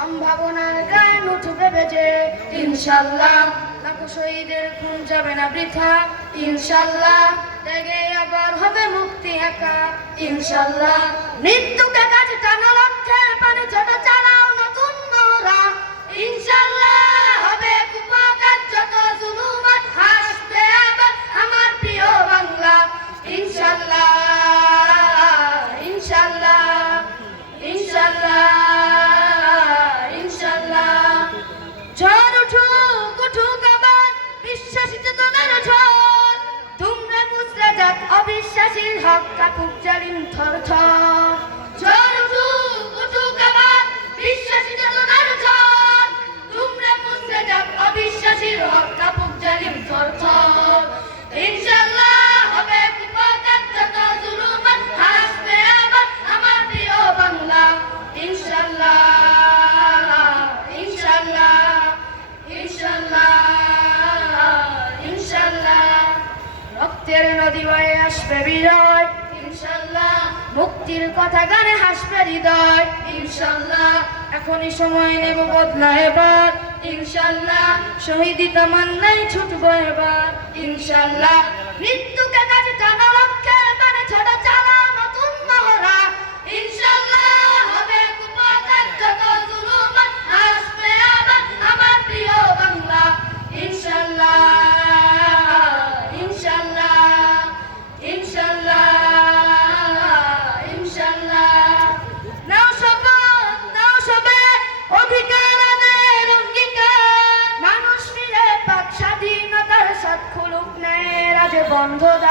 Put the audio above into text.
সম্ভাবনার গান উঠবে বেজে ইনশাল্লাহ। লাখো শহীদের খুন যাবে না বৃথা ইনশাল্লাহ। ত্যাগে আবার হবে মুক্তি একা ইনশাল্লাহ। মৃত্যুকে কাছে টানা লক্ষ্যের পানে ছোট চালাও নতুন মোরা ইনশাল্লাহ। হবে কুপাকার যত জুলুমাত হাসবে আবার আমার প্রিয় বাংলা ইনশাল্লাহ ইনশাল্লাহ ইনশাল্লাহ ইনশাল্লাহ। ঝড় উঠুক উঠুক আবার বিশ্বাসী চেতনার ঝড়। তোমরা মুচড়ে যাক অবিশ্বাসীর হক কাপুক জালিম থর থর। ঝড় উঠুক উঠুক আবার বিশ্বাসী চেতনার ঝড়। তোমরা মুচড়ে যাক অবিশ্বাসীর হক কাপুক জালিম থর থর। ইনশাল্লাহ হবে কুপাকার যত জুলুমাত হাসবে আবার আমার প্রিয় বাংলা ইনশাল্লাহ ইনশাল্লাহ ইনশাল্লাহ ইনশাল্লাহ। রক্তের নদী বয়ে আসবে বিজয় ইনশাল্লাহ। মুক্তির কথা গানে হাসবে হৃদয় ইনশাল্লাহ। এখনই সময় নেব বদলা এবার ইনশাল্লাহ। শহীদি তামান্নায় ছুটবো এবার ইনশাল্লাহ। মৃত্যুকে কাছে টানা লক্ষ্যের পানে ছোট চালাও নতুন মহড়া ইনশাল্লাহ। হবে কুপাকার যত জুলুমাত হাসবে আবার আমার প্রিয় বাংলা ইনশাল্লাহ ইনশাল্লাহ ইনশাল্লাহ ইনশাল্লাহ। নাও শপথ নাও সবে অধিকার আদায়ের অঙ্গীকার। মানুষ ফিরে পাক স্বাধীনতার সাত খুলুক ন্যায়ের আজ বন্ধ দ্বার।